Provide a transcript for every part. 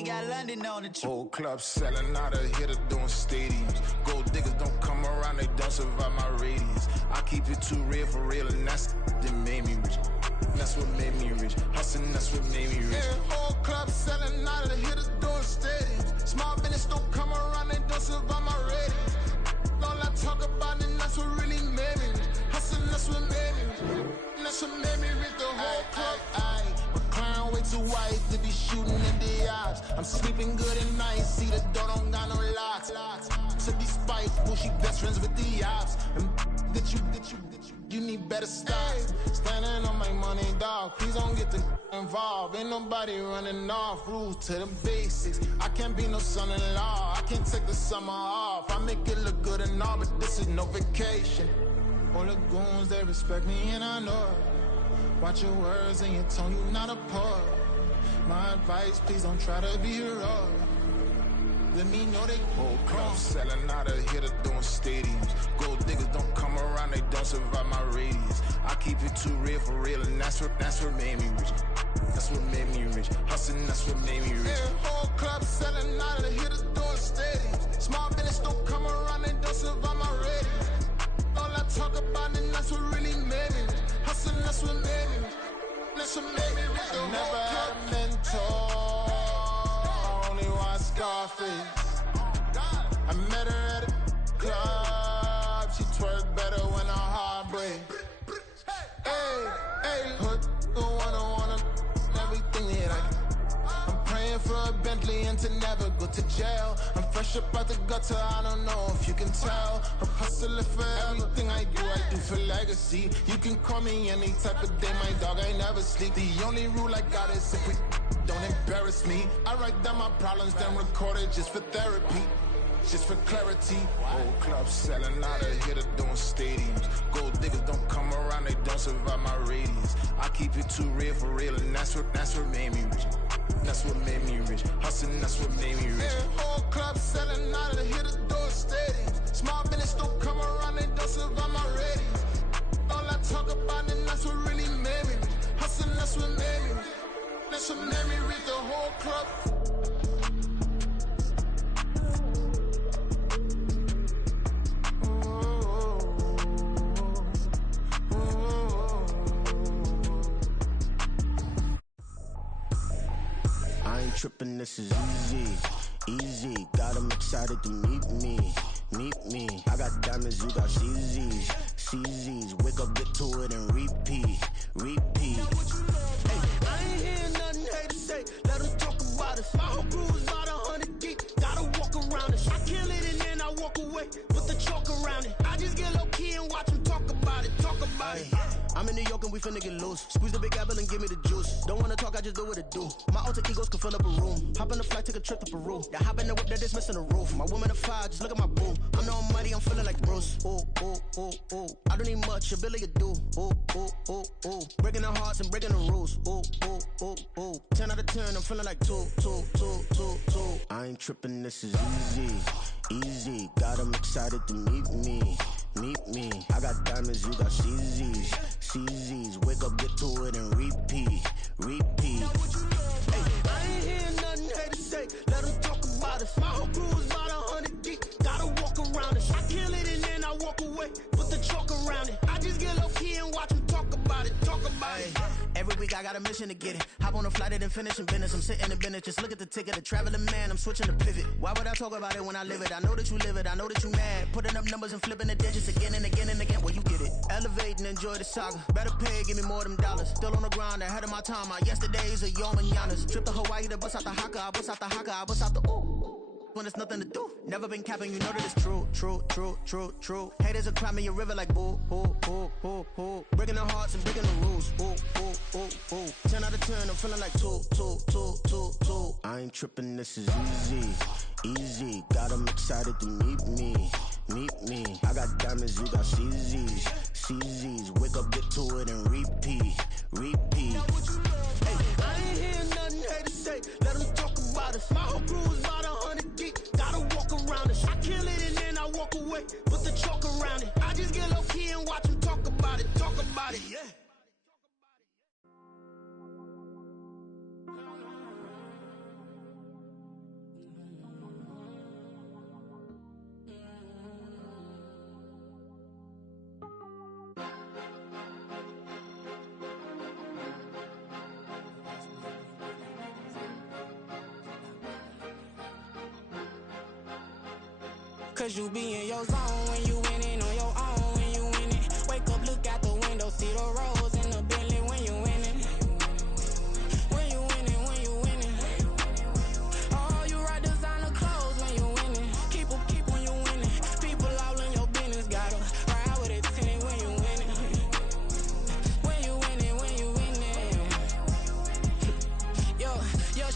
we got London on the trip. Whole club selling out of hitter doing stadiums. Gold diggers don't come around, they don't survive my radius. I keep it too real for real, and that's that made me rich. That's what made me rich. Hustling, that's what made me rich. Yeah, whole club selling out of hitters doing stadiums. Small business don't come around, they don't survive my radius. All I talk about, and that's what really made me rich. Hustling, that's what made me rich. And that's what made me rich. The whole club. McLaren way too white to be shooting in the odds. I'm sleeping good at night, see the door don't got no locks. To be spiteful, she best friends with the ops. And you need better stop. Standing on my money, dog. Please don't get the involved. Ain't nobody running off. Rules to the basics. I can't be no son-in-law. I can't take the summer off. I make it look good and all, but this is no vacation. All the goons, they respect me and I know it. Watch your words and your tone, you not a poet. My advice, please don't try to be heroic. Let me know they whole club selling out of hitter doing stadiums. Gold diggers don't come around, they don't survive my radius. I keep it too real for real, and that's what made me rich. That's what made me rich. Hustling, that's what made me rich. Yeah, whole club selling out of hitters doing stadiums. Small business don't come around, they don't survive my radius. All I talk about, and that's what really made me rich. Hustling, that's what made me rich. That's what made me rich. I never had a mentor. Scarface. I met her at a club. She twerk better when her heart breaks. Hey, hood, wanna everything that I can. I'm praying for a Bentley and to never go to jail. I'm fresh up out the gutter, I don't know if you can tell. I'm hustling for everything I do for legacy. You can call me any type of day, my dog, I never sleep. The only rule I got is if we don't embarrass me. I write down my problems, then record it just for therapy, just for clarity. Whole club selling out of hitter doing stadiums. Gold diggers don't come around, they don't survive my radius. I keep it too real for real, and that's what made me rich. That's what made me rich. Hustling, that's what made me rich. Yeah, whole club selling out of hitter doing stadiums. Small business don't come around, they don't survive my radius. All I talk about, and that's what really made me rich. Hustling, that's what made me rich. That's what made me read the whole club. I ain't tripping, this is easy. Got 'em excited to meet me. I got diamonds, you got CZs. Wake up, get to it, and repeat. Hey, I ain't hear nothing hate to say. Let them talk about us. My whole crew is about 100 deep. Gotta walk around it. I kill it and then I walk away. Put the chalk around it. I just get low key and watch them talk about it. I'm in New York and we finna get loose. Squeeze the big apple and give me the juice. Don't wanna talk, I just do what it do. My alter egos can fill up a room. Hop on the flight, take a trip to Peru. Yeah, hop in the whip that is missing the roof. My woman a fire, just look at my boo. I'm no money, I'm feeling like Bruce. Ooh. I don't need much, ability to do. Ooh. Breaking the hearts and breaking the rules. Ooh. 10 out of 10, I'm feeling like two. I ain't tripping, this is easy. Got 'em excited to meet me. I got diamonds, you got CZs. Wake up, get to it, and repeat. Hey, I ain't hear nothing hate to say. Let them talk about us. My whole crew is about 100 deep. Gotta walk around it. I kill it and then I walk away. Put the chalk around it. I just get low key and watch them talk about it. Every week I got a mission to get it. Hop on a flight and then finish in business. I'm sitting in business, just look at the ticket. A traveling man, I'm switching to pivot. Why would I talk about it when I live it? I know that you live it, I know that you mad. Putting up numbers and flipping the digits again and again and again. Well, you get it. Elevate and enjoy the saga. Better pay, give me more than dollars. Still on the grind, ahead of my time. My yesterdays are your mananas. Trip to Hawaii to bust out the haka. I bust out the ooh. When there's nothing to do. Never been capping, you know that it's true. Haters will cry me a river like boo. Breaking the hearts and breaking the rules. Ooh. 10 out of 10, I'm feeling like two. I ain't tripping, this is easy. Got 'em excited to meet me. I got diamonds, you got CZs. Wake up, get to it, and repeat. Hey, I ain't hear nothing hate to say. Let them talk about us. My whole crew is about 100 deep. Gotta walk around it. I kill it and then I walk away. Put the chalk around it. I just get low key and watch them talk about it. Yeah. Cause you be in your zone when you winning on your own when you winning. Wake up, look out the window, see the roads in the Bentley when you winning. When you winning, when you winning. Oh, you rock designer clothes when you winning. Keep when you winning. People all in your business, gotta ride with it tinted when you winning. When you winning, when you winning. Yo,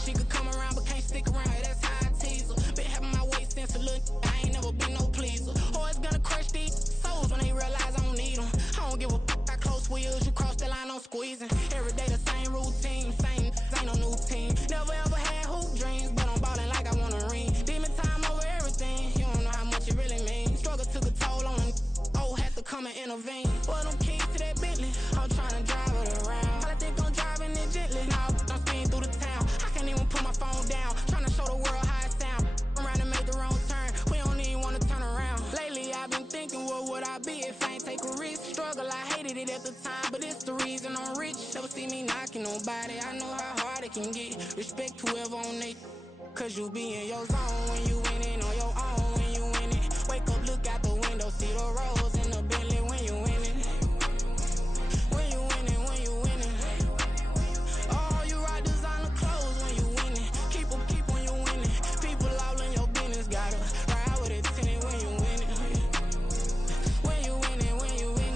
she could come around but can't stick around. That's how I tease her. Been having my waist since a little. I ain't never been no pleaser. Always gonna crush these souls when they realize I don't need them. I don't give a f***. I close wheels, you cross the line, I'm squeezing. Every day the same routine, same, ain't no new team. Never ever had hoop dreams, but I'm ballin' like I want a ring. Demon time over everything, you don't know how much it really means. Struggle took a toll on them, oh, had to come and intervene. Boy, them keys to that Bentley, I'm tryna drive it around. I think I'm driving it gently, now I'm speeding through the town. I can't even put my phone down, tryna show the world how it sound. Around and make the wrong turn, we don't even wanna turn around. Lately I've been thinking, what would I be if I ain't take a risk? Struggle, I hated it at the time, but it's the reason I'm rich. Never see me knocking nobody, I know how hard it can get. Respect whoever on they, cause you be in your zone when you winning on your own when you winning. Wake up, look out the window, see the roads in the Bentley when you winning. When you winning, when you winning. Oh, you rock designer clothes when you winning. Keep when you winning. People all in your business, gotta ride with it tinted when you winning. When you winning, when you winning.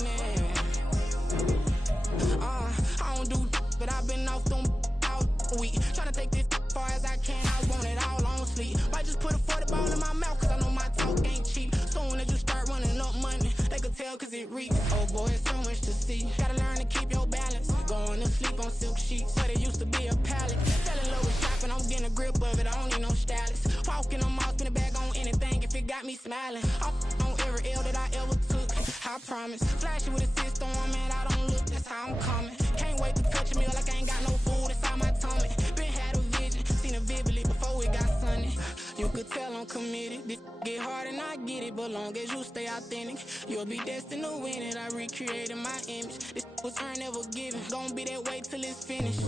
I don't do, but I've been off them all week. Tryna take this far as I can, I want it all on sleep. Might just put a 40 ball in my mouth, cause I know my talk ain't cheap. Soon as you start running up money, they could tell cause it reeks. Oh boy, it's so much to see. Gotta learn to keep your balance. Going to sleep on silk sheets, but it used to be a pallet. Fell in love with shopping, I'm getting a grip of it, I don't need no stylist. Walking on mouth, spin it back on anything if it got me smiling. I'm on every L that I ever took, I promise. Flashy with a system, man, I don't look, that's how I'm coming. Can't wait to touch a meal like I ain't got no food inside my tummy. Been had a vision, seen it vividly before it got sunny. You could tell I'm committed, this get hard and I get it, but long as you stay authentic, you'll be destined to win it. I recreated my image, this was earned, never given, gonna be that way till it's finished.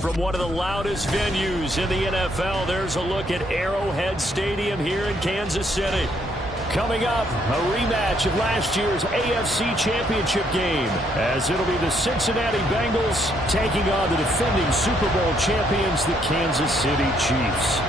From one of the loudest venues in the NFL, there's a look at Arrowhead Stadium here in Kansas City. Coming up, a rematch of last year's AFC Championship game, as it'll be the Cincinnati Bengals taking on the defending Super Bowl champions, the Kansas City Chiefs.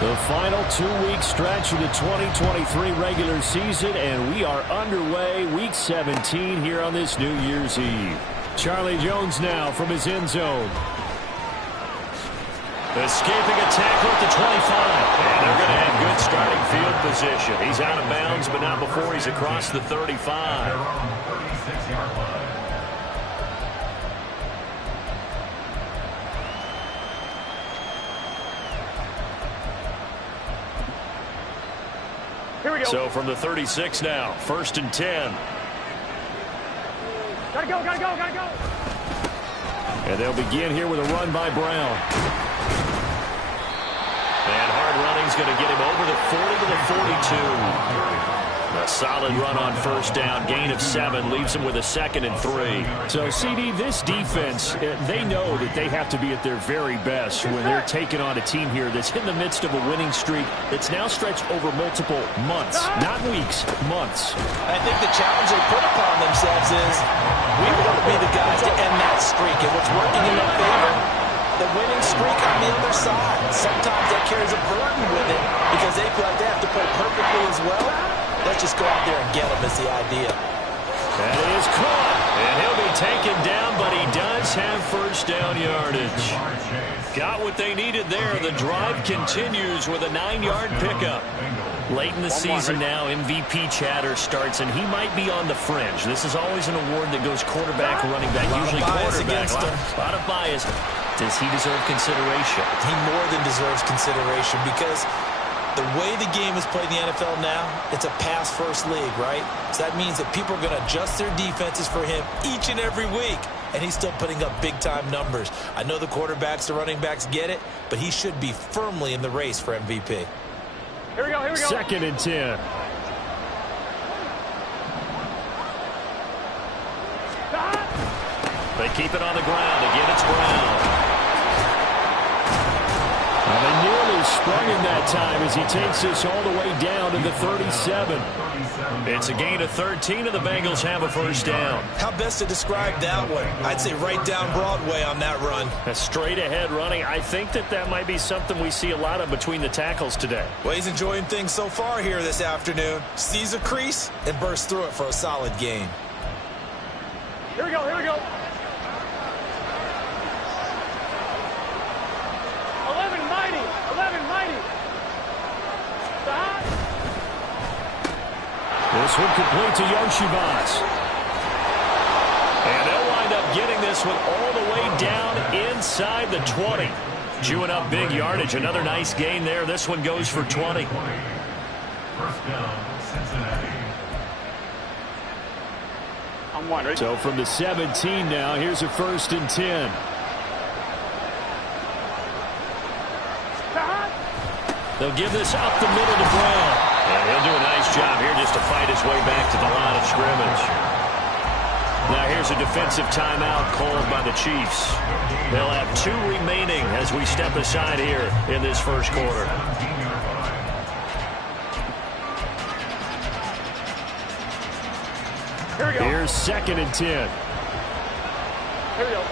The final 2-week stretch of the 2023 regular season, and we are underway, Week 17 here on this New Year's Eve. Charlie Jones now from his end zone. Escaping a tackle at the 25. And they're going to have good starting field position. He's out of bounds, but not before he's across the 35. Here we go. So from the 36 now, 1st and 10. Gotta go, gotta go, gotta go. And they'll begin here with a run by Brown. And hard running's going to get him over the 40 to the 42. A solid run on first down, gain of 7, leaves him with a 2nd and 3. So, CD, this defense, they know that they have to be at their very best when they're taking on a team here that's in the midst of a winning streak that's now stretched over multiple months, not weeks, months. I think the challenge they put upon themselves is we want to be the guys to end that streak, and what's working in their favor, the winning streak on the other side. Sometimes that carries a burden with it because they feel like they have to play perfectly as well. Let's just go out there and get him is the idea. That is caught, and he'll be taken down, but he does have first down yardage. Got what they needed there. The drive continues with a 9-yard pickup. Late in the season now, MVP chatter starts, and he might be on the fringe. This is always an award that goes quarterback, running back, usually quarterback. A lot of bias. Does he deserve consideration? He more than deserves consideration because the way the game is played in the NFL now, it's a pass-first league, right? So that means that people are going to adjust their defenses for him each and every week, and he's still putting up big-time numbers. I know the quarterbacks, the running backs get it, but he should be firmly in the race for MVP. Here we go, here we go. 2nd and 10. They keep it on the ground. Again, it's Brown. sprung in that time as he takes this all the way down to the 37. It's a gain of 13, and the Bengals have a first down. How best to describe that one? I'd say right down Broadway on that run. A straight-ahead running. I think that might be something we see a lot of between the tackles today. Well, he's enjoying things so far here this afternoon. Sees a crease and bursts through it for a solid gain. Here we go, here we go. 11 mighty, 11 mighty. Stop. This one complete to Yoshibas. And they'll wind up getting this one all the way down inside the 20. Chewing up big yardage. Another nice gain there. This one goes for 20. First down, Cincinnati. I'm one, right? So from the 17 now, here's a 1st and 10. They'll give this up the middle to Brown. And he'll do a nice job here just to fight his way back to the line of scrimmage. Now here's a defensive timeout called by the Chiefs. They'll have 2 remaining as we step aside here in this first quarter. Here we go. Here's 2nd and 10. Here we go.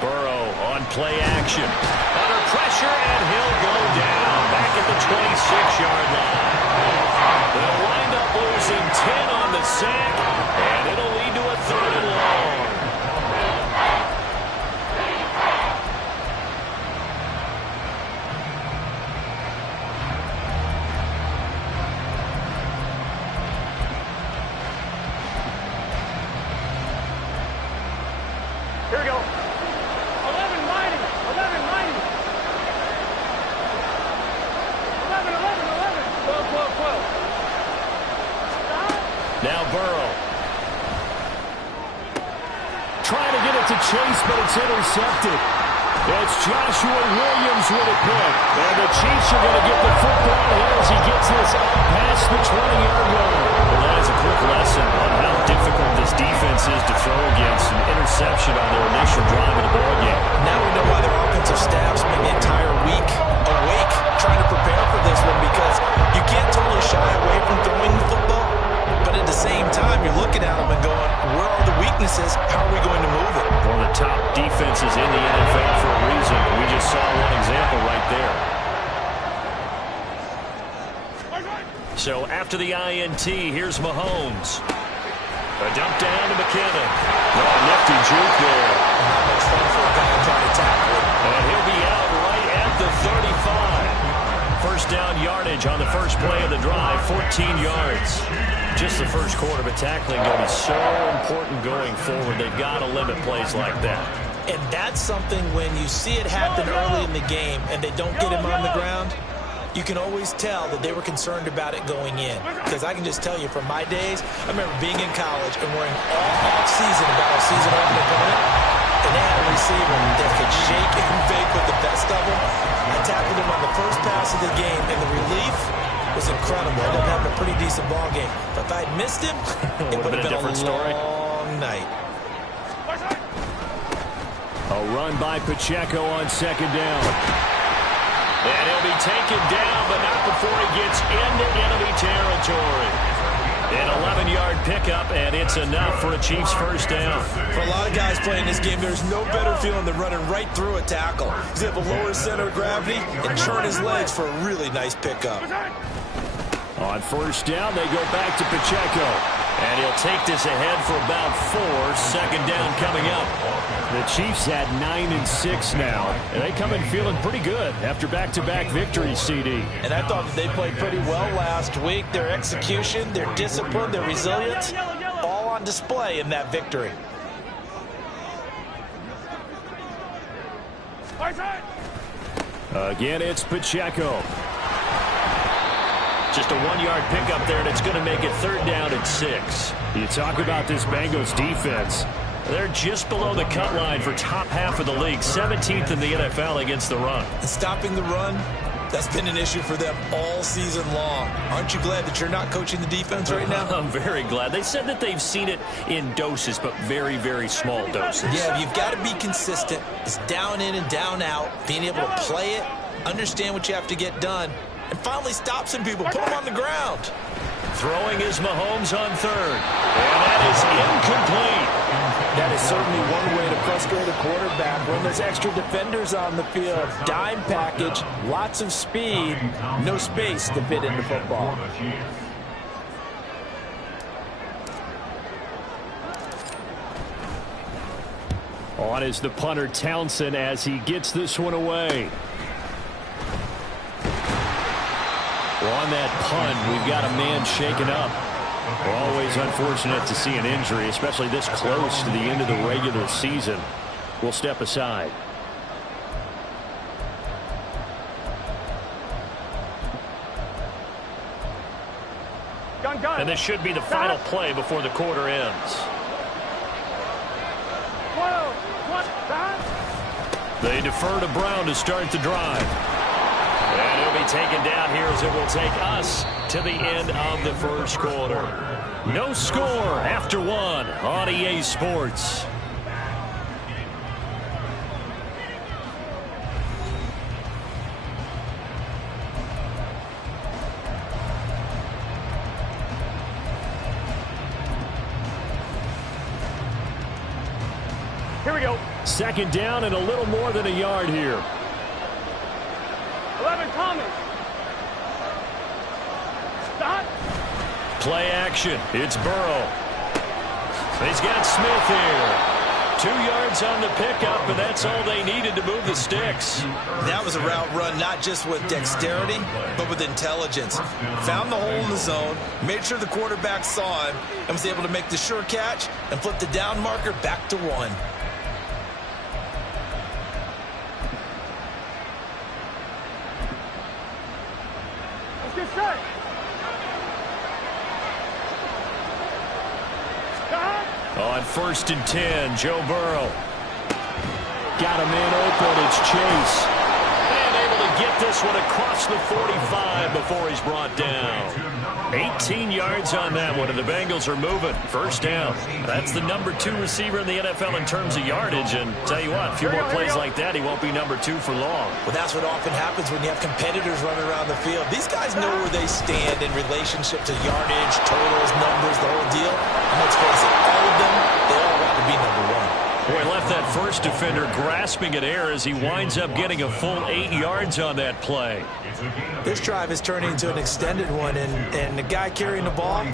Burrow on play action. Under pressure, and he'll go down back at the 26-yard line. They'll wind up losing 10 on the sack, and it'll lead to a 3rd and long. Here we go. 11 mighty, 11 mighty. 11, 11, 11. 12, 12, 12. Stop. Now Burrow. Trying to get it to Chase, but it's intercepted. It's Joshua Williams with a pick. And the Chiefs are going to get the football here as he gets this out past the 20-yard line. Well, that is a quick lesson on how difficult this defense is to throw against. An interception on their initial drive of the ballgame. Now we know why their offensive staff's been the entire week awake trying to prepare for this one, because you can't totally shy away from throwing the football, but at the same time you're looking at them and going, where are the weaknesses? How are we going to move it? One of the top defenses in the NFL for a reason. We just saw one example right there. So after the INT, here's Mahomes. A dump down to McKinnon. Oh, nifty juke there. Not much fun for a guy trying to tackle it. And he'll be out right at the 35. First down yardage on the first play of the drive, 14 yards. Just the first quarter, but tackling going to be so important going forward. They've got to limit plays like that. And that's something when you see it happen early in the game and they don't get him on the ground, you can always tell that they were concerned about it going in. Because I can just tell you from my days, I remember being in college and worrying all off-season about our season-opening opponent, and they had a receiver that could shake and bake with the best of them. I tackled him on the first pass of the game, and the relief was incredible. I ended up having a pretty decent ball game. But if I had missed him, it would have been a different story. long night. A run by Pacheco on 2nd down. And he'll be taken down, but not before he gets into enemy territory. An 11-yard pickup, and it's enough for a Chiefs first down. For a lot of guys playing this game, there's no better feeling than running right through a tackle. He's able to lower center of gravity and turn his legs for a really nice pickup. On first down, they go back to Pacheco. And he'll take this ahead for about 4. Second down coming up. The Chiefs at 9-6 now. And they come in feeling pretty good after back-to-back victories, CD. And I thought that they played pretty well last week. Their execution, their discipline, their resilience, all on display in that victory. Again, it's Pacheco. Just a 1-yard pickup there, and it's going to make it 3rd down and 6. You talk about this Bengals defense. They're just below the cut line for top half of the league, 17th in the NFL against the run. And stopping the run That's been an issue for them all season long. Aren't you glad that you're not coaching the defense right now? I'm very glad. They said that they've seen it in doses, but very, very small doses. Yeah, you've got to be consistent. It's down in and down out, being able to play it, understand what you have to get done, and finally stop some people, put them on the ground. Throwing is Mahomes on third. And that is incomplete. That is certainly one way to frustrate a quarterback when there's extra defenders on the field. Dime package, lots of speed, no space to fit into football. On is the punter Townsend as he gets this one away. On that punt, we've got a man shaken up. Always unfortunate to see an injury, especially this close to the end of the regular season. We'll step aside. And this should be the final play before the quarter ends. They defer to Brown to start the drive. And he'll be taken down here as it will take us to the end of the first quarter. No score after one on EA Sports. Here we go. Second down and a little more than a yard here. 11 coming. Stop. Play action. It's Burrow. He's got Smith here. 2 yards on the pickup, and that's all they needed to move the sticks. That was a route run not just with dexterity, but with intelligence. Found the hole in the zone, made sure the quarterback saw him, and was able to make the sure catch and flip the down marker back to 1. Let's get set. On 1st and 10, Joe Burrow. Got a man open. It's Chase. And able to get this one across the 45 before he's brought down. 18 yards on that one, and the Bengals are moving. First down. That's the number 2 receiver in the NFL in terms of yardage. And tell you what, a few more plays like that, he won't be number 2 for long. Well, that's what often happens when you have competitors running around the field. These guys know where they stand in relationship to yardage, totals, numbers, the whole deal. And let's face it, all of them, they all want to be number 1. Boy, left that first defender grasping at air as he winds up getting a full 8 yards on that play. This drive is turning into an extended one, and the guy carrying the ball,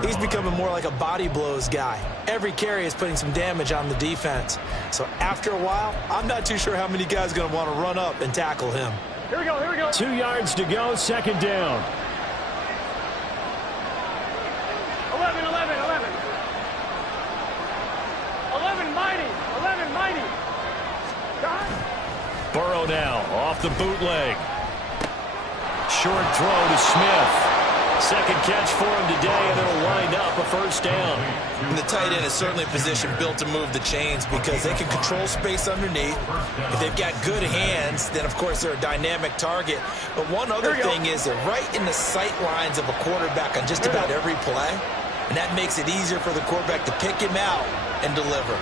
he's becoming more like a body blows guy. Every carry is putting some damage on the defense. So after a while, I'm not too sure how many guys are going to want to run up and tackle him. Here we go, here we go. 2 yards to go, second down. 11, 11, 11. 11 mighty, 11 mighty. Stop. Burrow now off the bootleg. Short throw to Smith. Second catch for him today, and it'll wind up a first down. And the tight end is certainly a position built to move the chains because they can control space underneath. If they've got good hands, then of course they're a dynamic target. But one other thing is they're right in the sight lines of a quarterback on just about every play. And that makes it easier for the quarterback to pick him out and deliver.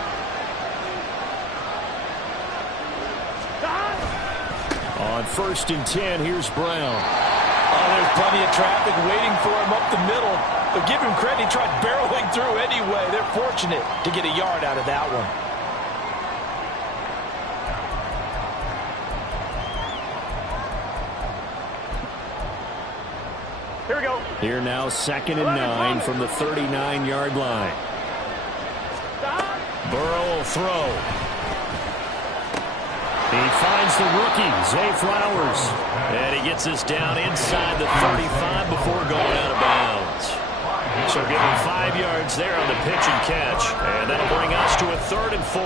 On 1st and 10, here's Brown. Oh, there's plenty of traffic waiting for him up the middle. But give him credit, he tried barreling through anyway. They're fortunate to get a yard out of that one. Here we go. Here now, 2nd and 9 from the 39-yard line. Burrow will throw. He finds the rookie, Zay Flowers. And he gets this down inside the 35 before going out of bounds. So give him 5 yards there on the pitch and catch. And that'll bring us to a 3rd and 4.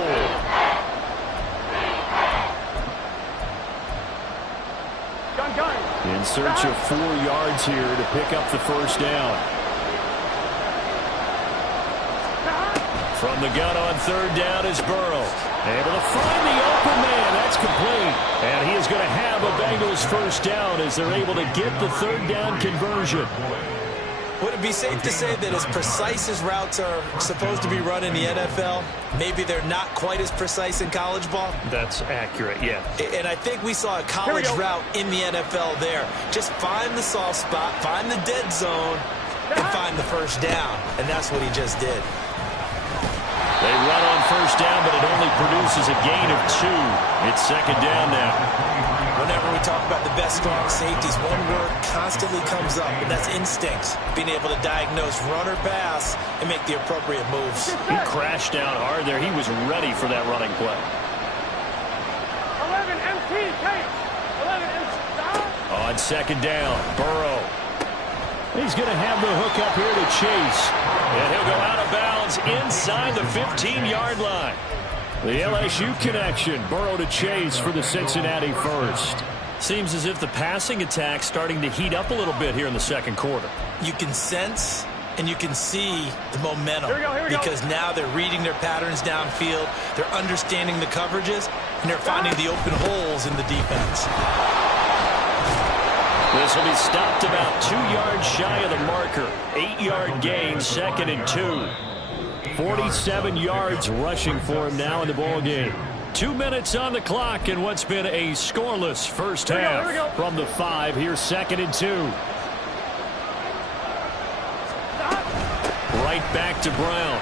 In search of 4 yards here to pick up the first down. From the gun on 3rd down is Burrow. Able to find the open man. That's complete. And he is going to have a Bengals first down as they're able to get the third down conversion. Would it be safe to say that as precise as routes are supposed to be run in the NFL, maybe they're not quite as precise in college ball? That's accurate, yeah. And I think we saw a college route in the NFL there. Just find the soft spot, find the dead zone, and find the first down. And that's what he just did. They run on first down, but it only produces a gain of 2. It's second down now. Whenever we talk about the best strong safeties, one word constantly comes up, and that's instincts. Being able to diagnose run or pass and make the appropriate moves. He crashed down hard there. He was ready for that running play. 11 MT, Kate. 11 MT, stop. On second down, Burrow. He's going to have the hook up here to Chase. And he'll go out of bounds inside the 15-yard line. The LSU connection, Burrow to Chase for the Cincinnati first. Seems as if the passing attack's starting to heat up a little bit here in the second quarter. You can sense and you can see the momentum because now they're reading their patterns downfield, they're understanding the coverages, and they're finding the open holes in the defense. This will be stopped about 2 yards shy of the marker. 8-yard gain, second and 2. 47 yards rushing for him now in the ball game. 2 minutes on the clock in what's been a scoreless first half. From the 5, here's second and 2. Right back to Brown.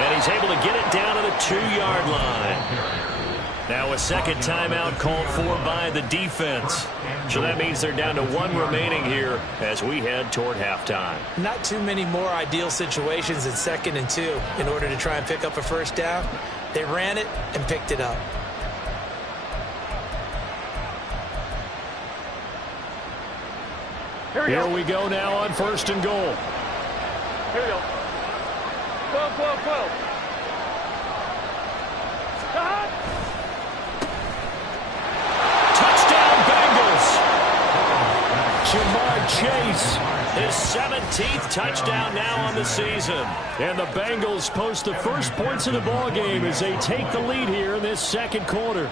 And he's able to get it down to the 2-yard line. Now a second timeout called for by the defense. So that means they're down to 1 remaining here as we head toward halftime. Not too many more ideal situations at second and 2 in order to try and pick up a first down. They ran it and picked it up. Here we go now on first and goal. Here we go. 12, 12, 12. Stop. Touchdown Bengals. Jamar Chase, his 17th touchdown now on the season. And the Bengals post the first points of the ball game as they take the lead here in this second quarter.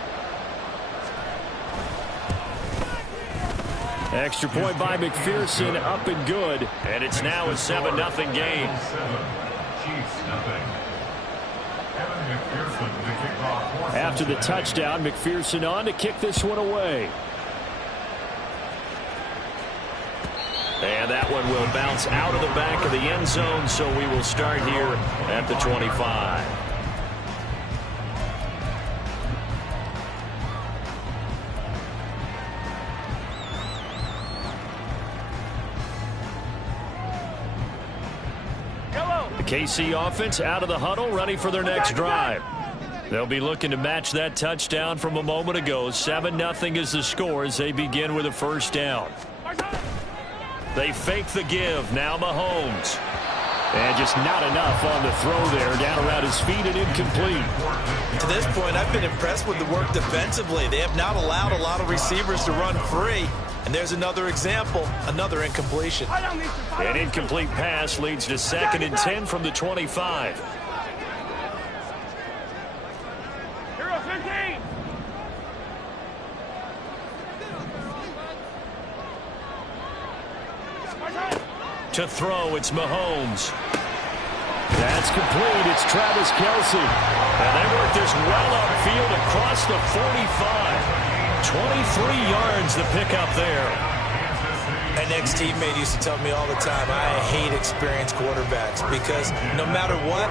Extra point by McPherson, up and good. And it's now a 7-0 game. After the touchdown, McPherson on to kick this one away. And that one will bounce out of the back of the end zone, so we will start here at the 25. The KC offense out of the huddle, ready for their next drive. They'll be looking to match that touchdown from a moment ago. 7-0 is the score as they begin with a first down. They fake the give. Now Mahomes. And just not enough on the throw there. Down around his feet and incomplete. To this point, I've been impressed with the work defensively. They have not allowed a lot of receivers to run free. And there's another example, another incompletion. An incomplete pass leads to second and 10 from the 25. Hero 15. To throw, it's Mahomes. That's complete. It's Travis Kelce. And they work this well upfield across the 45. 23 yards the pickup there. An ex-teammate used to tell me all the time, I hate experienced quarterbacks because no matter what,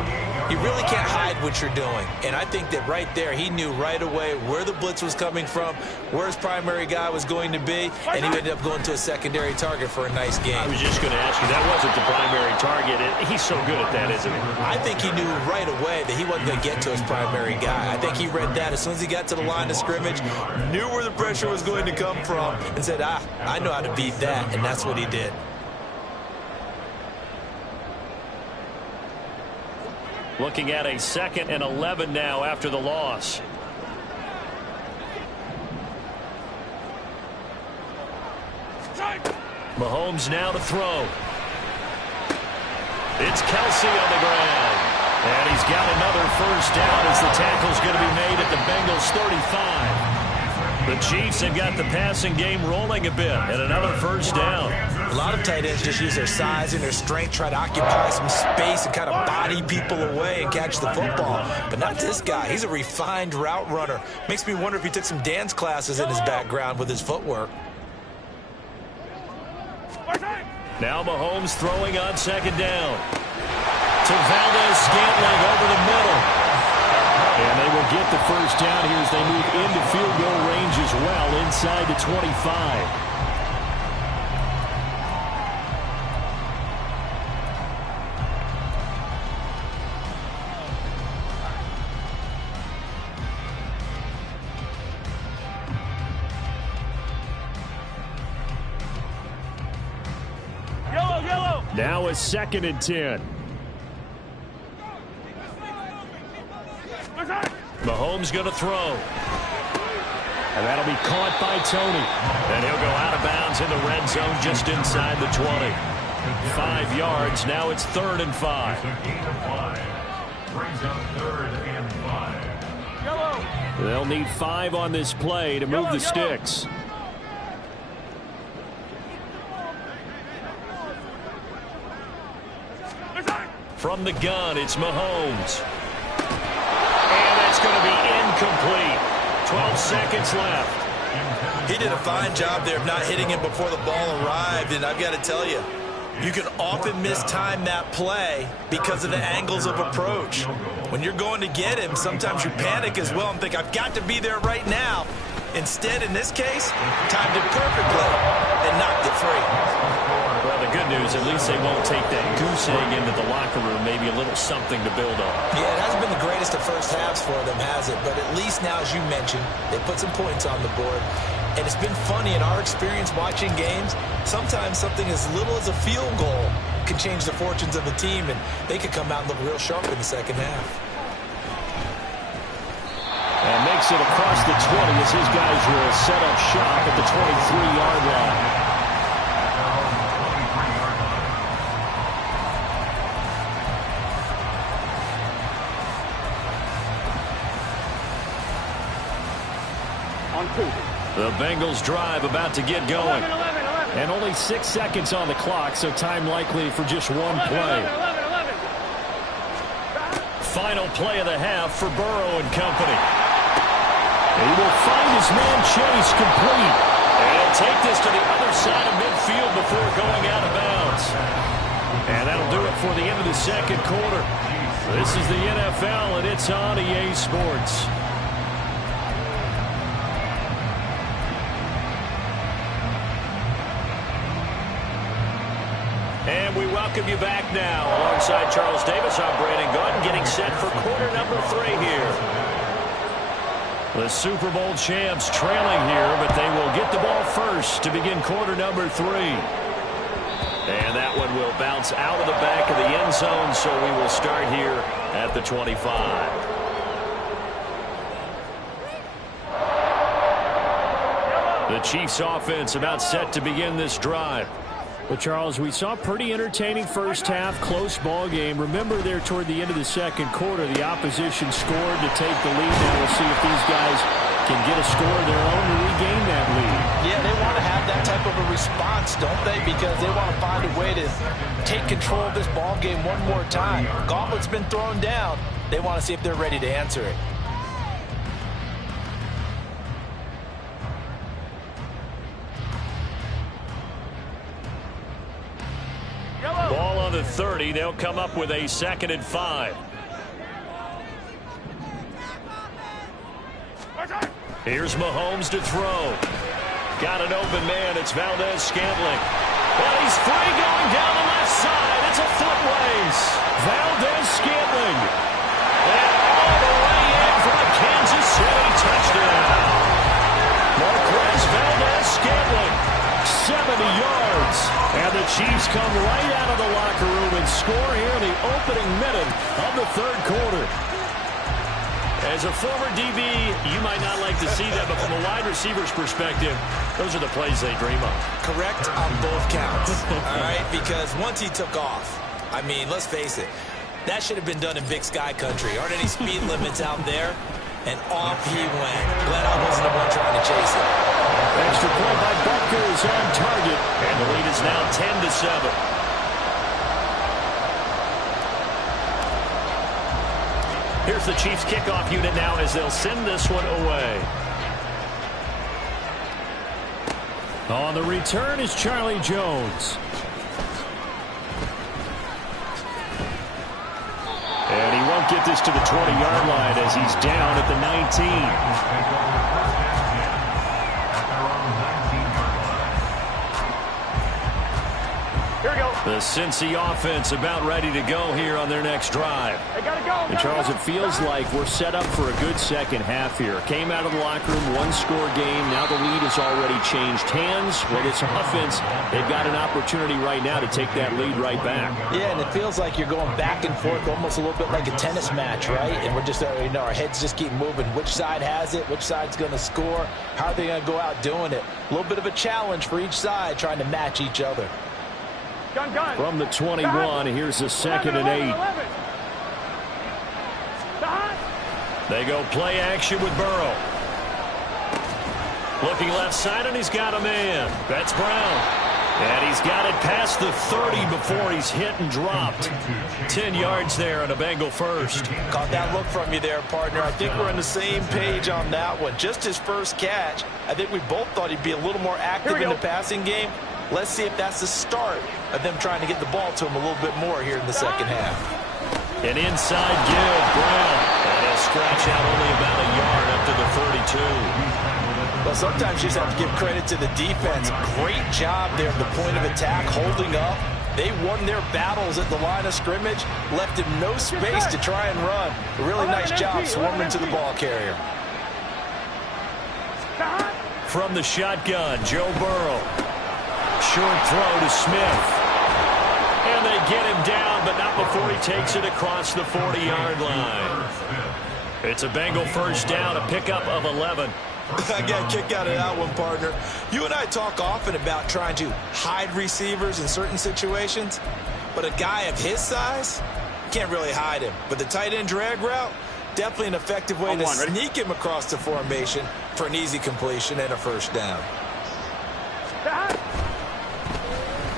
you really can't hide what you're doing. And I think that right there, he knew right away where the blitz was coming from, where his primary guy was going to be, and he ended up going to a secondary target for a nice game. I was just going to ask you, that wasn't the primary target. He's so good at that, isn't he? I think he knew right away that he wasn't going to get to his primary guy. I think he read that as soon as he got to the line of scrimmage, knew where the pressure was going to come from, and said, I know how to beat that, and that's what he did. Looking at a 2nd and 11 now after the loss. Mahomes now to throw. It's Kelce on the ground. And he's got another first down as the tackle's going to be made at the Bengals 35. The Chiefs have got the passing game rolling a bit, and another first down. A lot of tight ends just use their size and their strength, try to occupy some space and kind of body people away and catch the football. But not this guy. He's a refined route runner. Makes me wonder if he took some dance classes in his background with his footwork. Now Mahomes throwing on second down. To Valdez-Scantling over the middle. And they will get the first down here as they move into field goal range as well, inside the 25. Yellow. Now a 2nd and 10. Mahomes going to throw. And that'll be caught by Tony. And he'll go out of bounds in the red zone just inside the 20. 5 yards. Now it's 3rd and 5. Brings up 3rd and 5. Yellow. They'll need 5 on this play to move the sticks. From the gun, it's Mahomes. And that's going to be incomplete. 12 seconds left. He did a fine job there of not hitting him before the ball arrived, and I've got to tell you, you can often mistime that play because of the angles of approach. When you're going to get him, sometimes you panic as well and think, I've got to be there right now. Instead, in this case, timed it perfectly and knocked it free. Well, the good news, at least they won't take that goose egg into the locker room. Maybe a little something to build on. Yeah, it hasn't been the greatest of first halves for them, has it? But at least now, as you mentioned, they put some points on the board. And it's been funny in our experience watching games. Sometimes something as little as a field goal can change the fortunes of the team, and they could come out and look real sharp in the second half. And makes it across the 20 as his guys will set up shop at the 23-yard line. The Bengals drive about to get going. 11. And only 6 seconds on the clock, so time likely for just one play. 11. Final play of the half for Burrow and company. He will find his man Chase complete. And he'll take this to the other side of midfield before going out of bounds. And that'll do it for the end of the second quarter. This is the NFL, and it's on EA Sports. And we welcome you back now. Alongside Charles Davis, I'm Brandon Gordon, getting set for quarter number 3 here. The Super Bowl champs trailing here, but they will get the ball first to begin quarter number 3. And that one will bounce out of the back of the end zone, so we will start here at the 25. The Chiefs offense about set to begin this drive. But, Charles, we saw a pretty entertaining first half, close ball game. Remember there toward the end of the second quarter, the opposition scored to take the lead. Now we'll see if these guys can get a score of their own to regain that lead. Yeah, they want to have that type of a response, don't they? Because they want to find a way to take control of this ball game one more time. Gauntlet's been thrown down. They want to see if they're ready to answer it. Ball on the 30. They'll come up with a 2nd and 5. Here's Mahomes to throw. Got an open man. It's Valdez-Scantling. Well, he's free going down the left side. It's a foot race. Valdez-Scantling. And all the way in for the Kansas City touchdown. Marquez Valdez-Scantling. 70 yards. And the Chiefs come right out of the locker room and score here in the opening minute of the third quarter. As a former DB, you might not like to see that, but from a wide receiver's perspective, those are the plays they dream of. Correct on both counts, all right? Because once he took off, I mean, let's face it, That should have been done in Big Sky country. Aren't any speed limits out there? And off he went. Glad I wasn't the one trying to chase it. Extra point by Butker is on target. And the lead is now 10-7. Here's the Chiefs kickoff unit now as they'll send this one away. On the return is Charlie Jones. And he won't get this to the 20-yard line as he's down at the 19. The Cincy offense about ready to go here on their next drive. And Charles, it feels like we're set up for a good second half here. Came out of the locker room, one-score game. Now the lead has already changed hands. Well, this offense, they've got an opportunity right now to take that lead right back. Yeah, and it feels like you're going back and forth almost a little bit like a tennis match, right? And we're just, our heads just keep moving. Which side has it? Which side's going to score? How are they going to go out doing it? A little bit of a challenge for each side trying to match each other. From the 21, here's a 2nd and 8. They go play action with Burrow. Looking left side, and he's got a man. That's Brown. And he's got it past the 30 before he's hit and dropped. 10 yards there on a Bengal first. Caught that look from you there, partner. I think we're on the same page on that one. Just his first catch. I think we both thought he'd be a little more active in the passing game. Let's see if that's the start of them trying to get the ball to him a little bit more here in the second half. An inside give, Brown. And he'll scratch out only about a yard up to the 32. Well, sometimes you just have to give credit to the defense. Great job there at the point of attack, holding up. They won their battles at the line of scrimmage, left him no space to try and run. A really nice job swarming to the ball carrier. From the shotgun, Joe Burrow. Short throw to Smith. And they get him down, but not before he takes it across the 40-yard line. It's a Bengal first down, a pickup of 11. I got a kick out of that one, partner. You and I talk often about trying to hide receivers in certain situations, but a guy of his size, can't really hide him. But the tight end drag route, definitely an effective way to sneak him across the formation for an easy completion and a first down.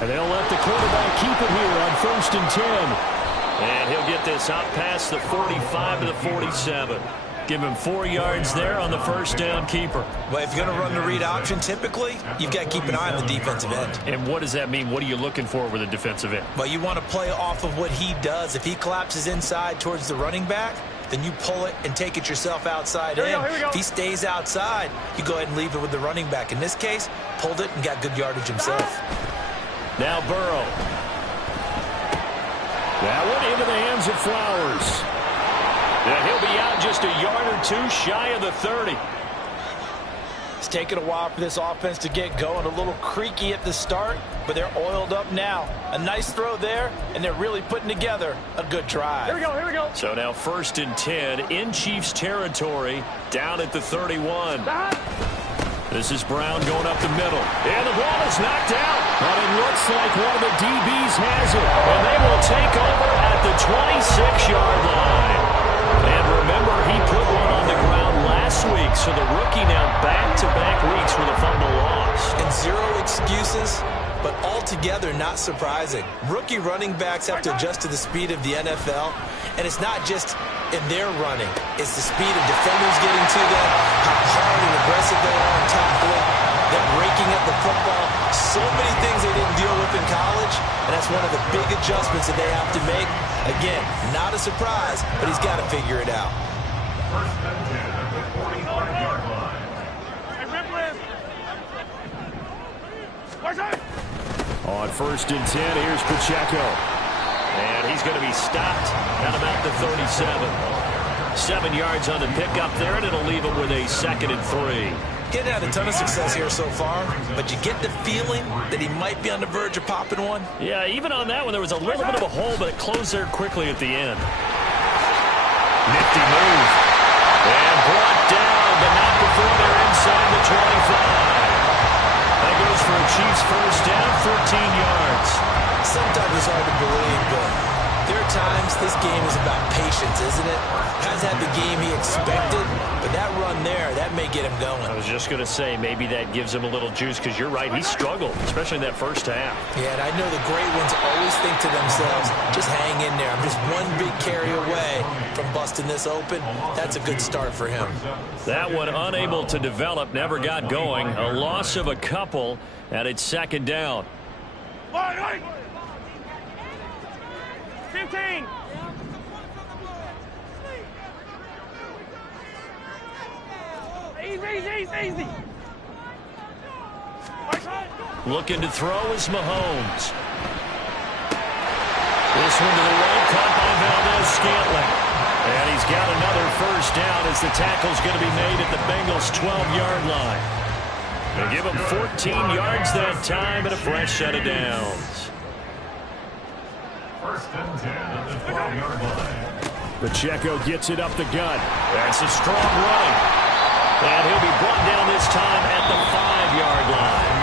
And they'll let the quarterback keep it here on 1st and 10. And he'll get this out past the 45 to the 47. Give him 4 yards there on the first down keeper. Well, if you're going to run the read option, typically, you've got to keep an eye on the defensive end. And what does that mean? What are you looking for with a defensive end? Well, you want to play off of what he does. If he collapses inside towards the running back, then you pull it and take it yourself outside in. If he stays outside, you go ahead and leave it with the running back. In this case, pulled it and got good yardage himself. Now Burrow. That one into the hands of Flowers. And he'll be out just a yard or two shy of the 30. It's taken a while for this offense to get going. A little creaky at the start, but they're oiled up now. A nice throw there, and they're really putting together a good drive. Here we go. So now 1st and 10 in Chiefs territory, down at the 31. This is Brown going up the middle. And the ball is knocked out. But it looks like one of the DBs has it. And they will take over at the 26-yard line. And remember, he put one on the ground last week. So the rookie now back-to-back weeks with a fumble lost. And zero excuses, but altogether not surprising. Rookie running backs have to adjust to the speed of the NFL. And it's not just in their running. It's the speed of defenders getting to them, how hard and aggressive they are in tackling, them raking up the football. So many things they didn't deal with in college, and that's one of the big adjustments that they have to make. Again, not a surprise, but he's got to figure it out. First and 10 at the 45-yard line. On 1st and 10, here's Pacheco. And he's going to be stopped at about the 37. 7 yards on the pickup there, and it'll leave him with a 2nd and 3. Getting had a ton of success here so far, but you get the feeling that he might be on the verge of popping one. Yeah, even on that one, there was a little bit of a hole, but it closed there quickly at the end. Nifty move. And brought down, but not before they're inside the 25. That goes for a Chiefs first down, 14 yards. Sometimes it's hard to believe, but there are times this game defense, isn't it? Hasn't had the game he expected, but that run there, that may get him going. I was just going to say, maybe that gives him a little juice, because you're right, he struggled, especially in that first half. Yeah, and I know the great ones always think to themselves, just hang in there. I'm just one big carry away from busting this open. That's a good start for him. That one unable to develop, never got going. A loss of a couple, and it's second down. 15. Easy. Looking to throw is Mahomes. This one to the right, caught by Valdez-Scantling. And he's got another first down as the tackle's going to be made at the Bengals' 12-yard line. They give him 14 yards that time and a fresh set of downs. First and 10 at the 12-yard line. Pacheco gets it up the gut. That's a strong run. And he'll be brought down this time at the 5-yard line.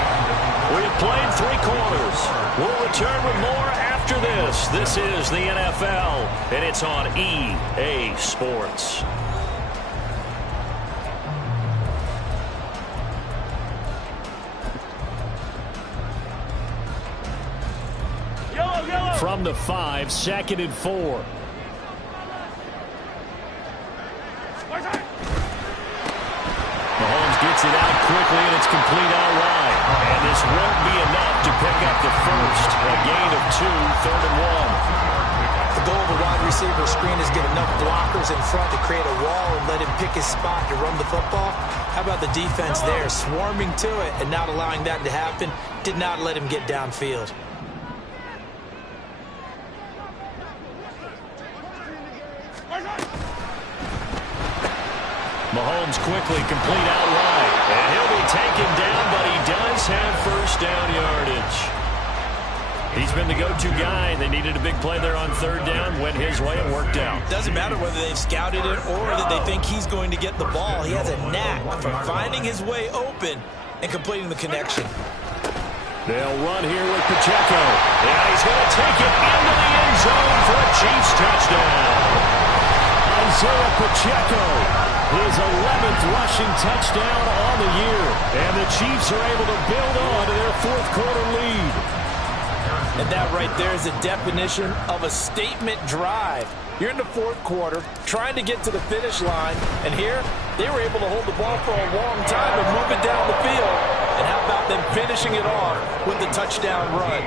We have played 3 quarters. We'll return with more after this. This is the NFL, and it's on EA Sports. Yellow. From the 5, 2nd and 4. Mahomes gets it out quickly, and it's complete outright. And this won't be enough to pick up the first. A gain of 2, 3rd and 1. The goal of a wide receiver screen is get enough blockers in front to create a wall and let him pick his spot to run the football. How about the defense there, swarming to it and not allowing that to happen? Did not let him get downfield. Mahomes quickly complete outright. And he'll be taken down, but he does have first down yardage. He's been the go-to guy. They needed a big play there on 3rd down. Went his way and worked out. Doesn't matter whether they've scouted it or that they think he's going to get the ball. He has a knack for finding his way open and completing the connection. They'll run here with Pacheco. And he's going to take it into the end zone for a Chiefs touchdown. Isaiah Pacheco, his 11th rushing touchdown on the year. And the Chiefs are able to build on to their 4th quarter lead. And that right there is a definition of a statement drive. You're in the 4th quarter, trying to get to the finish line, and here they were able to hold the ball for a long time and move it down the field. And how about them finishing it off with the touchdown run?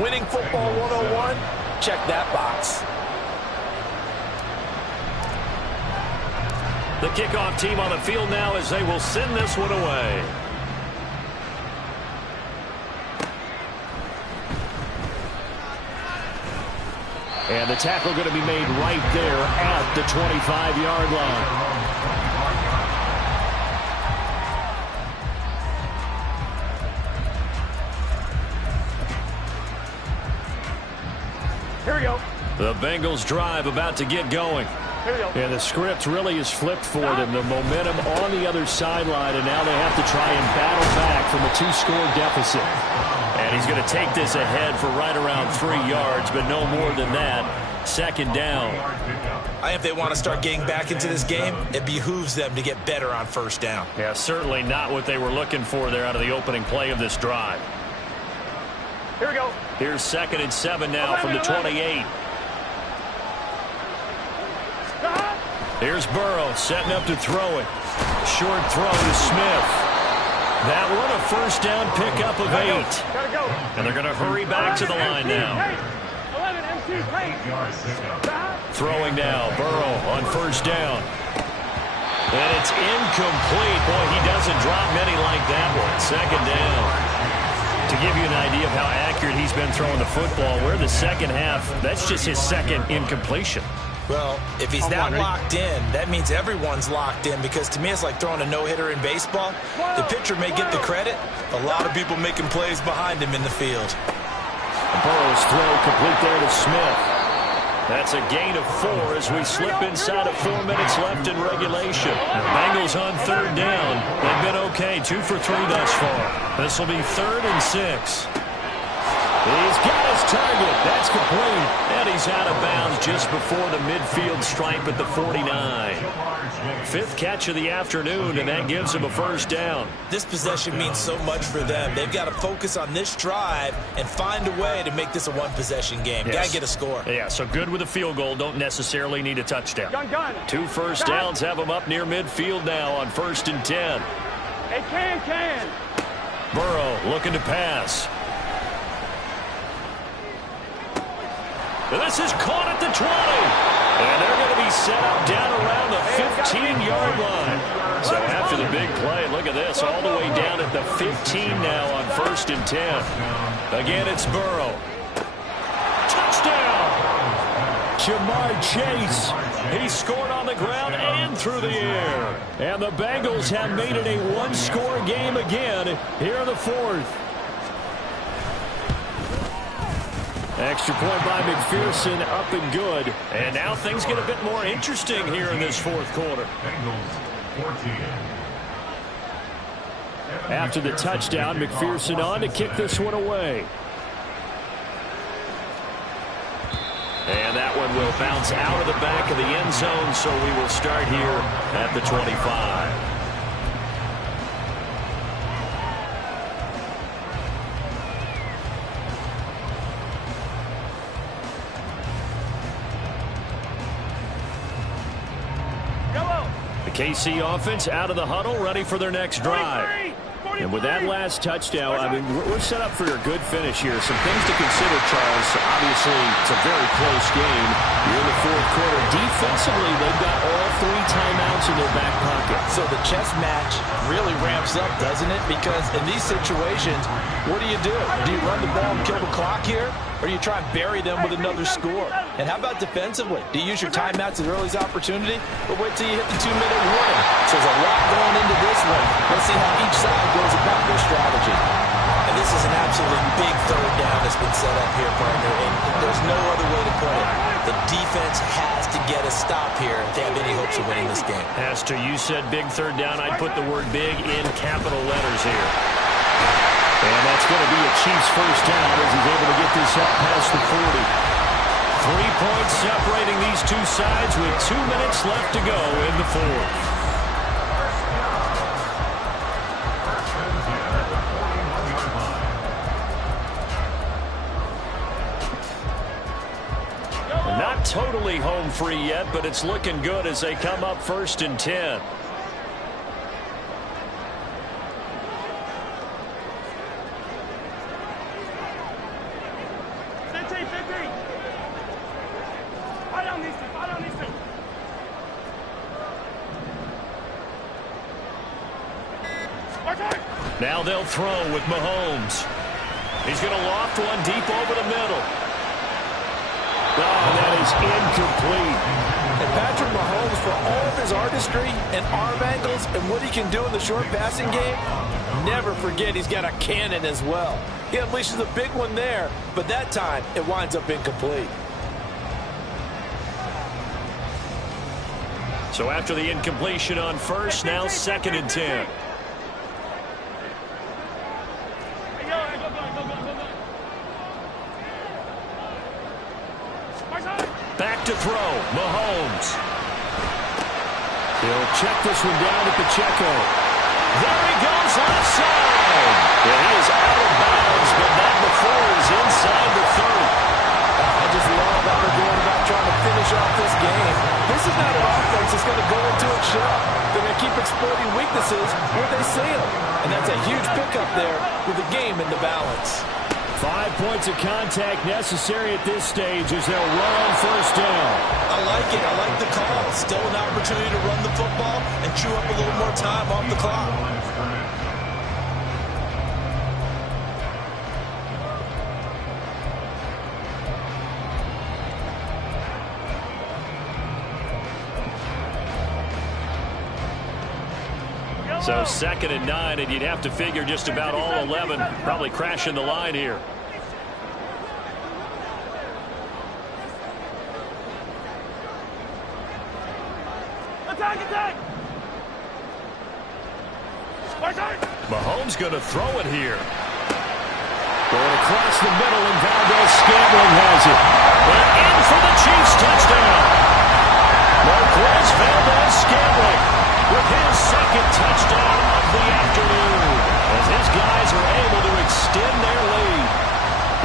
Winning football 101? Check that box. The kickoff team on the field now as they will send this one away. And the tackle going to be made right there at the 25-yard line. Here we go. The Bengals drive about to get going. Here we go. And the script really is flipped for them. The momentum on the other sideline, and now they have to try and battle back from a 2-score deficit. And he's going to take this ahead for right around 3 yards, but no more than that. 2nd down. If they want to start getting back into this game, it behooves them to get better on 1st down. Yeah, certainly not what they were looking for there out of the opening play of this drive. Here we go. Here's 2nd and 7 now from the 28. Here's Burrow setting up to throw it. Short throw to Smith. That one a first down pickup of 8. Gotta go. And they're going to hurry back to the line now. 11 MC, Throwing now, Burrow on 1st down. And it's incomplete. Boy, he doesn't drop many like that one. 2nd down. To give you an idea of how accurate he's been throwing the football, we're in the 2nd half. That's just his 2nd incompletion. Well, if he's that locked in, that means everyone's locked in, because to me it's like throwing a no-hitter in baseball. The pitcher may get the credit. A lot of people making plays behind him in the field. Burrow's throw complete there to Smith. That's a gain of 4 as we slip inside of 4 minutes left in regulation. The Bengals on 3rd down. They've been okay, 2 for 3 thus far. This will be 3rd and 6. He's got his target. That's complete. And he's out of bounds just before the midfield stripe at the 49. Fifth catch of the afternoon, and that gives him a first down. This possession means so much for them. They've got to focus on this drive and find a way to make this a one-possession game. Yes. Got to get a score. Yeah, so good with a field goal. Don't necessarily need a touchdown. Gun. 2 first downs have him up near midfield now on 1st and 10. Hey, can. Burrow looking to pass. This is caught at the 20. And they're going to be set up down around the 15-yard line. So after the big play, look at this, all the way down at the 15 now on 1st and 10. Again, it's Burrow. Touchdown! Jamar Chase. He scored on the ground and through the air. And the Bengals have made it a one-score game again here in the 4th. Extra point by McPherson, up and good. And now things get a bit more interesting here in this 4th quarter. After the touchdown, McPherson on to kick this one away. And that one will bounce out of the back of the end zone, so we will start here at the 25. KC offense out of the huddle, ready for their next drive. And with that last touchdown, I mean, we're set up for a good finish here. Some things to consider, Charles. Obviously, it's a very close game. You're in the 4th quarter. Defensively, they've got all 3 timeouts in their back pocket. So the chess match really ramps up, doesn't it? Because in these situations, what do? Do you run the ball and kill the clock here? Or do you try and bury them with another score? And how about defensively? Do you use your timeouts as early as opportunity? Or wait till you hit the 2-minute warning? So there's a lot going into this one. Let's see how each side goes about their strategy. And this is an absolutely big 3rd down that's been set up here, partner. And there's no other way to put it. The defense has to get a stop here if they have any hopes of winning this game. As to you said big 3rd down, I'd put the word big in capital letters here. And that's going to be a Chiefs first down as he's able to get this up past the 40. 3 points separating these two sides with 2 minutes left to go in the 4th. Not totally home free yet, but it's looking good as they come up 1st and 10. Now they'll throw with Mahomes. He's going to loft one deep over the middle. Oh, that is incomplete. And Patrick Mahomes, for all of his artistry and arm angles and what he can do in the short passing game, never forget he's got a cannon as well. He unleashes a big one there, but that time it winds up incomplete. So after the incompletion on 1st, now 2nd and 10. Back to throw, Mahomes. He'll check this one down at the Pacheco. There he goes, left side. Yeah, he is out of bounds, but not before he's inside the 30. I just love how they're going about trying to finish off this game. This is not an offense that's going to go into its shell. They're going to keep exploiting weaknesses where they see them. And that's a huge pickup there with the game in the balance. 5 points of contact necessary at this stage as they'll run on 1st down. I like it. I like the call. Still an opportunity to run the football and chew up a little more time off the clock. So 2nd and 9, and you'd have to figure just about all 11 probably crashing the line here. Attack! Mahomes going to throw it here. Going across the middle, and Valdez-Scantling has it. And in for the Chiefs touchdown. Marquez Valdez-Scantling with his second touchdown of the afternoon, as his guys are able to extend their lead.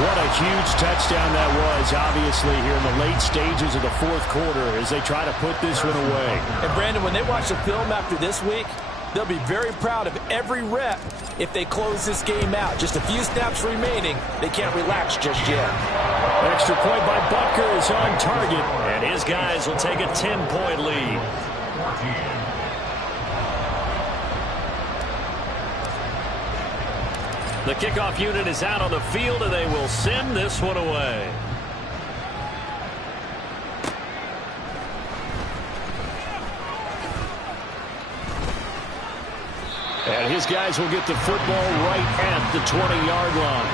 What a huge touchdown that was, obviously, here in the late stages of the fourth quarter as they try to put this one away. And, Brandon, when they watch the film after this week, they'll be very proud of every rep if they close this game out. Just a few snaps remaining. They can't relax just yet. Extra point by Butker is on target, and his guys will take a 10-point lead. The kickoff unit is out on the field, and they will send this one away. And his guys will get the football right at the 20-yard line.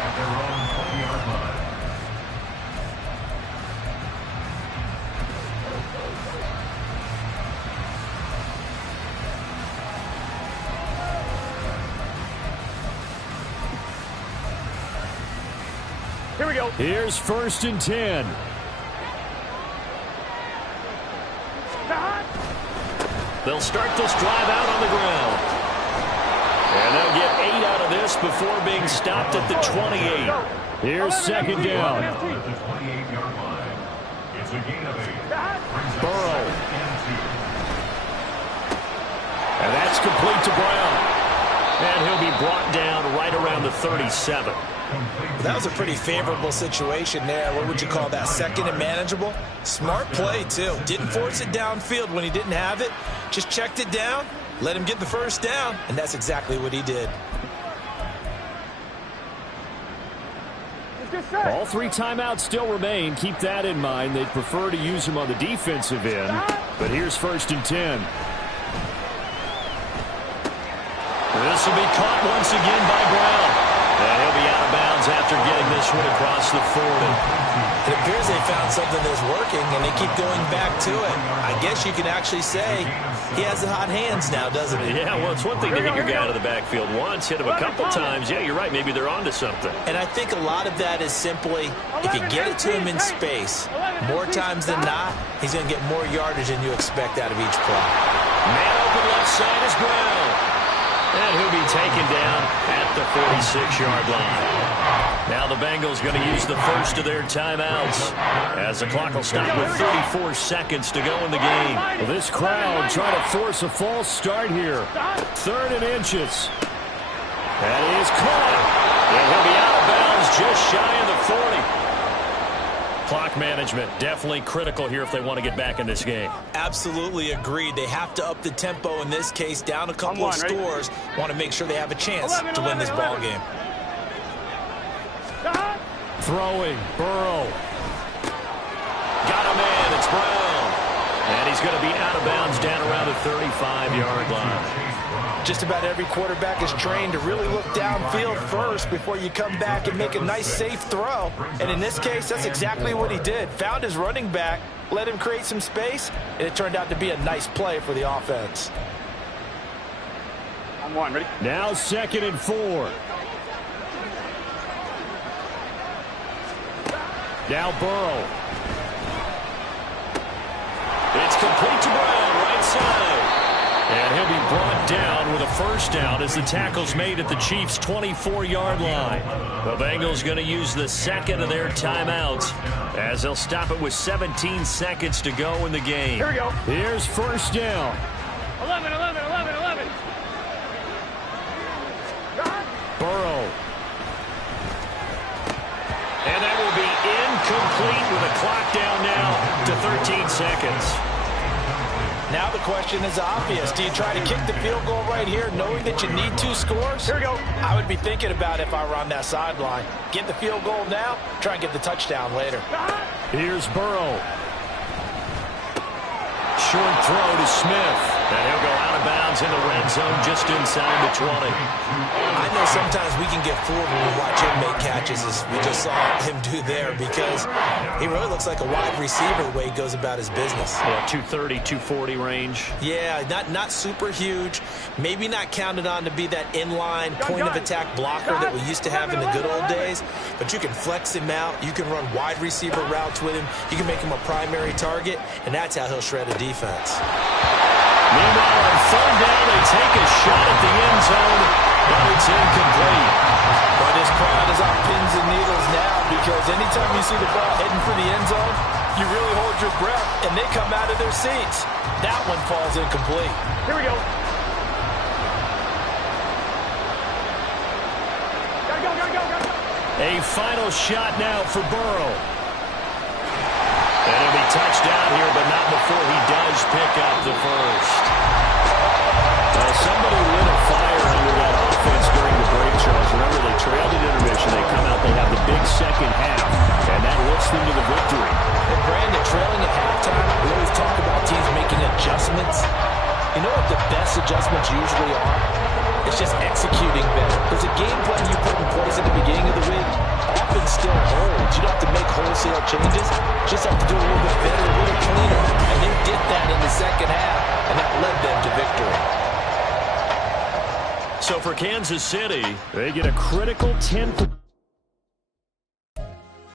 At their own 20-yard line. Here we go. Here's 1st and 10. They'll start this drive out on the ground. And they'll get 8 out of this before being stopped at the 28. Here's 2nd down. At the 28-yard line. It's a gain of 8. Burrow. And that's complete to Brown. And he'll be brought down right around the 37. That was a pretty favorable situation there. What would you call that? Second and manageable? Smart play, too. Didn't force it downfield when he didn't have it. Just checked it down, let him get the first down, and that's exactly what he did. All 3 timeouts still remain. Keep that in mind. They'd prefer to use them on the defensive end. But here's 1st and 10. This will be caught once again by Brown. And he'll be out of bounds after getting this one across the 40. It appears they found something that's working, and they keep going back to it. I guess you can actually say he has the hot hands now, doesn't he? Yeah, well, it's one thing to hit your guy out of the backfield once, hit him a couple times. Yeah, you're right. Maybe they're onto something. And I think a lot of that is simply if you get it to him in space, more times than not, he's going to get more yardage than you expect out of each play. Man open left side is Brown. And he'll be taken down at the 46-yard line. Now the Bengals going to use the first of their timeouts as the clock will stop with 34 seconds to go in the game. Well, this crowd trying to force a false start here. 3rd and inches. That is caught. And he'll be out of bounds just shy of the 40. Clock management definitely critical here if they want to get back in this game. Absolutely agreed. They have to up the tempo in this case, down a couple of scores. Want to make sure they have a chance to win this ball game. Throwing, Burrow. Got a man, it's Brown. And he's going to be out of bounds down around the 35-yard line. Just about every quarterback is trained to really look downfield first before you come back and make a nice, safe throw. And in this case, that's exactly what he did. Found his running back, let him create some space, and it turned out to be a nice play for the offense. I'm one, ready? Now 2nd and 4. Now Burrow. It's complete to Brown, right side. And he'll be brought down with a first down as the tackle's made at the Chiefs' 24-yard line. The Bengals going to use the second of their timeouts as they'll stop it with 17 seconds to go in the game. Here we go. Here's 1st down. 11. Burrow. And that will be incomplete with a clock down now to 13 seconds. Now the question is obvious. Do you try to kick the field goal right here knowing that you need 2 scores? Here we go. I would be thinking about it if I were on that sideline. Get the field goal now, try and get the touchdown later. Here's Burrow. short throw to Smith. And he'll go out of bounds in the red zone just inside the 20. I know sometimes we can get fooled when we watch him make catches, as we just saw him do there, because he really looks like a wide receiver the way he goes about his business. Yeah, 230, 240 range. Yeah, not super huge. Maybe not counted on to be that inline point-of-attack blocker that we used to have in the good old days, but you can flex him out. You can run wide receiver routes with him. You can make him a primary target, and that's how he'll shred a defense. Meanwhile, on third down, they take a shot at the end zone, but it's incomplete. But this crowd is on pins and needles now, because anytime you see the ball heading for the end zone, you really hold your breath, and they come out of their seats. That one falls incomplete. Here we go. Gotta go. A final shot now for Burrow. And he'll be touched down here, but not before he does pick up the first. Somebody lit a fire under that offense during the break, Charles. Remember, they trailed at intermission. They come out, they have the big second half, and that lifts them to the victory. And Brandon, trailing at halftime, we always talk about teams making adjustments. You know what the best adjustments usually are? It's just executing better. Because a game plan you put in place at the beginning of the week often still holds. You don't have to make wholesale changes. You just have to do a little bit better, a little cleaner. And they did that in the second half, and that led them to victory. So for Kansas City, they get a critical 10